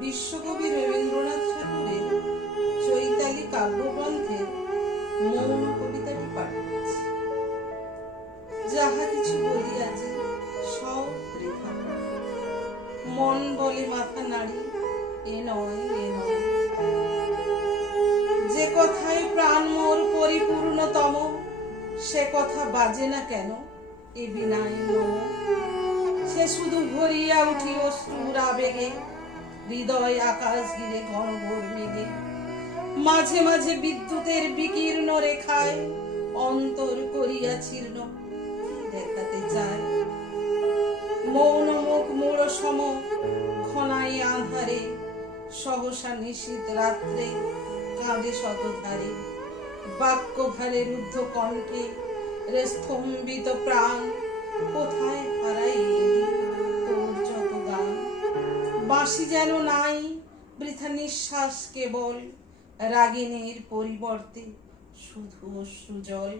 বিশ্বকবি রবীন্দ্রনাথ ঠাকুরের চৈতালি কাব্যগ্রন্থের মৌন কবিতাটি পাঠ করছি। যাহা কিছু বলিয়াছি সব বৃথা, মন বলে মাথা নাড়ি এ নয় এ নয়। যে কথায় প্রাণ মোর পরিপূর্ণতম, সে কথা বাজে না কেন এ বিনায় নম। সে শুধু ভরিয়া উঠি অশ্রুর আবেগে, হৃদয় আকাশ ঘিরে ঘন ঘোর মেঘে। মাঝে মাঝে বিদ্যুতের বিকীর্ণ রেখায় অন্তর করিয়া ছিন্ন দেখাতে চায়। মৌন মুখ মূঢ় সম ঘনাই আঁধারে, সহসা নিশীথ রাত্রে কাঁদে শতধারে। বাক্য ভারে রুদ্ধ কণ্ঠে রে স্তম্ভিত প্রাণ, কোথায় হারাই এলি তোর যত গান। বাঁশি যেন নাই, বৃথা নিঃশ্বাস কেবল, রাগিনীর পরিবর্তে শুধু অশ্রু জল।